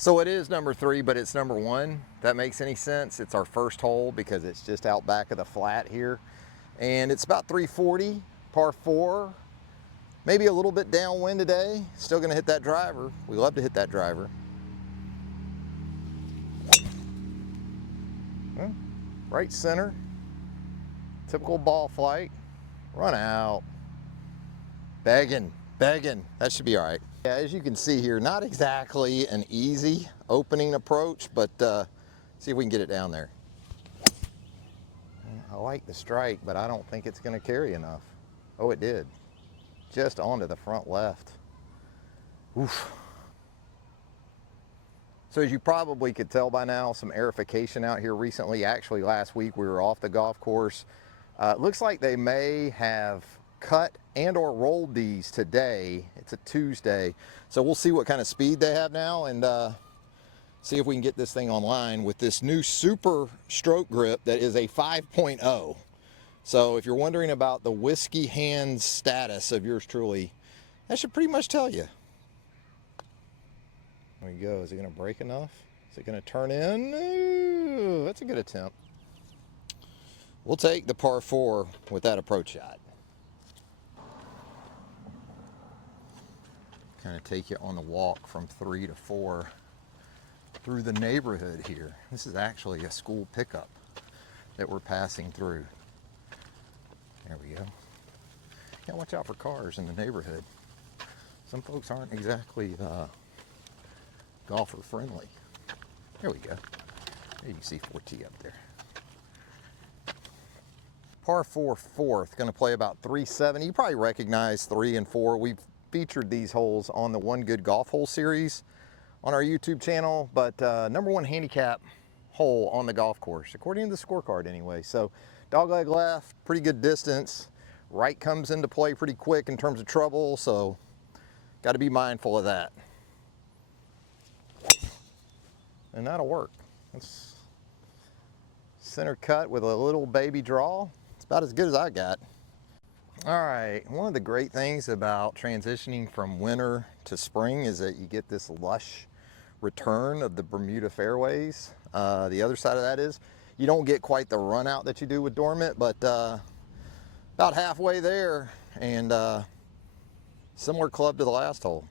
So it is number 3, but it's number 1. If that makes any sense. It's our first hole because it's just out back of the flat here. And it's about 340, par 4. Maybe a little bit downwind today. Still gonna hit that driver. We love to hit that driver. Right center. Typical ball flight. Run out. Begging. That should be all right. Yeah, as you can see here, not exactly an easy opening approach, but see if we can get it down there. I like the strike, but I don't think it's going to carry enough. Oh, it did. Just onto the front left. Oof. So as you probably could tell by now, some aerification out here recently. Actually, last week we were off the golf course. It looks like they may have cut and or rolled these today. It's a Tuesday. So we'll see what kind of speed they have now and see if we can get this thing online with this new super stroke grip that is a 5.0. So if you're wondering about the whiskey hands status of yours truly, that should pretty much tell you. There you go. Is it going to break enough? Is it going to turn in? Ooh, that's a good attempt. We'll take the par 4 with that approach shot. Kind of take you on the walk from 3 to 4 through the neighborhood here. This is actually a school pickup that we're passing through. There we go. Yeah, watch out for cars in the neighborhood. Some folks aren't exactly golfer friendly. There we go. There you can see 4T up there. Par 4 fourth, going to play about 370. You probably recognize 3 and 4. We've featured these holes on the One Good Golf Hole series on our YouTube channel, but number 1 handicap hole on the golf course, according to the scorecard anyway. So dogleg left, pretty good distance. Right comes into play pretty quick in terms of trouble, so got to be mindful of that. And that'll work. It's center cut with a little baby draw. It's about as good as I got. All right, one of the great things about transitioning from winter to spring is that you get this lush return of the Bermuda fairways. The other side of that is you don't get quite the run out that you do with dormant, but about halfway there, and similar club to the last hole.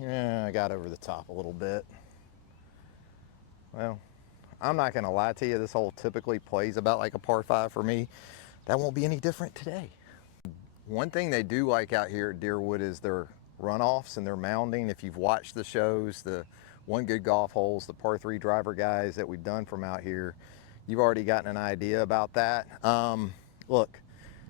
Yeah, I got over the top a little bit. Well, I'm not gonna lie to you, this hole typically plays about like a par 5 for me. That won't be any different today. One thing they do like out here at Deerwood is their runoffs and their mounding. If you've watched the shows, the One Good Golf Holes, the par 3 driver guys that we've done from out here, you've already gotten an idea about that. Look,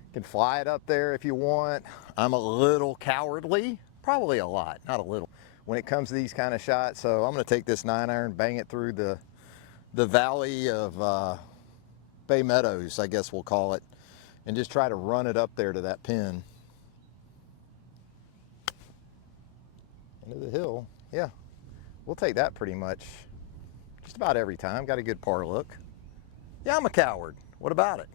you can fly it up there if you want. I'm a little cowardly, probably a lot, not a little, when it comes to these kind of shots. So I'm gonna take this 9-iron, bang it through the valley of Bay Meadows, I guess we'll call it, and just try to run it up there to that pin. Into the hill. Yeah, we'll take that pretty much just about every time. Got a good par look. Yeah, I'm a coward. What about it?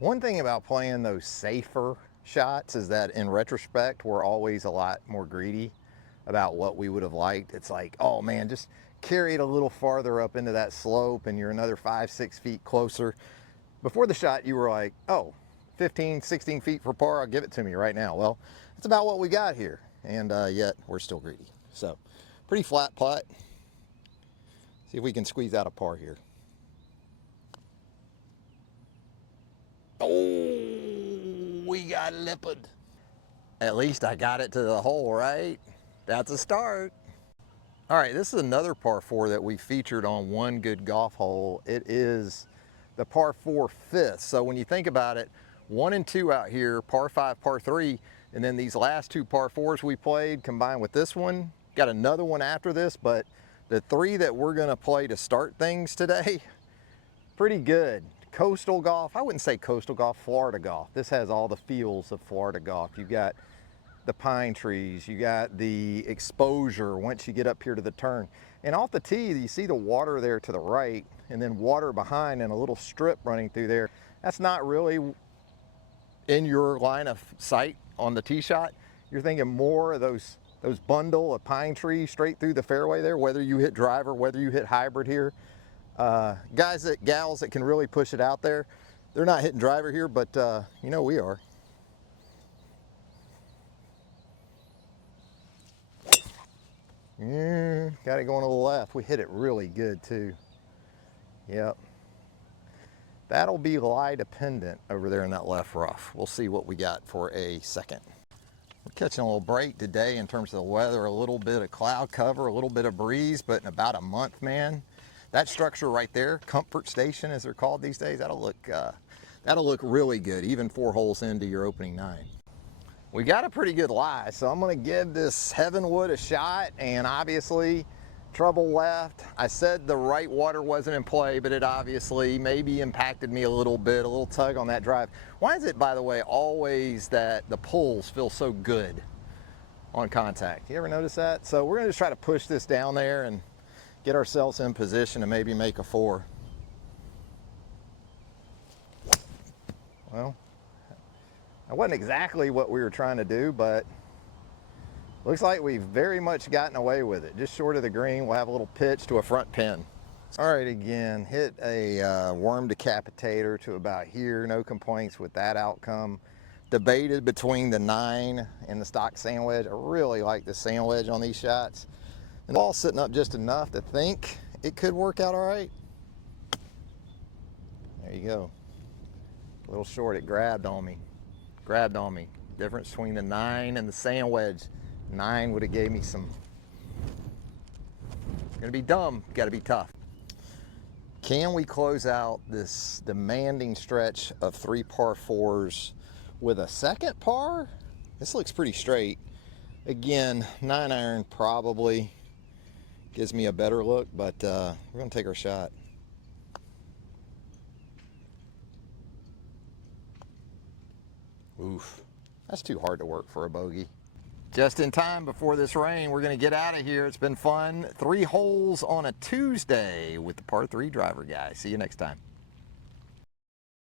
One thing about playing those safer shots is that in retrospect, we're always a lot more greedy about what we would have liked. It's like, oh man, just carry it a little farther up into that slope and you're another 5-6 feet closer. Before the shot, you were like, oh, 15, 16 feet for par, I'll give it to me right now. Well, that's about what we got here, and yet we're still greedy. So, pretty flat putt. See if we can squeeze out a par here. Oh, we got lipped. At least I got it to the hole, right? That's a start. All right, this is another par 4 that we featured on One Good Golf Hole. It is the par 4 fifth. So when you think about it, 1 and 2 out here, par 5, par 3, and then these last 2 par 4s we played combined with this one, got another one after this, but the 3 that we're gonna play to start things today, pretty good. Coastal golf, I wouldn't say coastal golf, Florida golf. This has all the feels of Florida golf. You've got the pine trees, you got the exposure once you get up here to the turn. And off the tee, you see the water there to the right, and then water behind and a little strip running through there. That's not really in your line of sight on the tee shot. You're thinking more of those those bundle of pine trees straight through the fairway there, whether you hit driver, whether you hit hybrid here. Gals that can really push it out there, they're not hitting driver here, but you know we are. Got it going to the left. We hit it really good too. Yep. That'll be lie dependent over there in that left rough. We'll see what we got for a second. We're catching a little break today in terms of the weather, a little bit of cloud cover, a little bit of breeze, but in about a month, man, that structure right there, Comfort Station as they're called these days, that'll look really good, even 4 holes into your opening 9. We got a pretty good lie, so I'm gonna give this Heavenwood a shot, and obviously trouble left. I said the right water wasn't in play, but it obviously maybe impacted me a little bit, a little tug on that drive. Why is it, by the way, always that the pulls feel so good on contact? You ever notice that? So we're gonna just try to push this down there and get ourselves in position to maybe make a 4. Well, that wasn't exactly what we were trying to do, but looks like we've very much gotten away with it. Just short of the green, we'll have a little pitch to a front pin. All right, again, hit a worm decapitator to about here. No complaints with that outcome. Debated between the 9 and the stock sand wedge. I really like the sand wedge on these shots. And the ball's sitting up just enough to think it could work out all right. There you go. A little short, it grabbed on me. Grabbed on me. Difference between the 9 and the sand wedge. 9 would have gave me some. Gonna be dumb, gotta be tough. Can we close out this demanding stretch of 3 par 4s with a second par? This looks pretty straight. Again, 9-iron probably gives me a better look, but we're gonna take our shot. Oof, that's too hard to work for a bogey. Just in time before this rain, we're going to get out of here. It's been fun. 3 holes on a Tuesday with the par 3 driver guy. See you next time.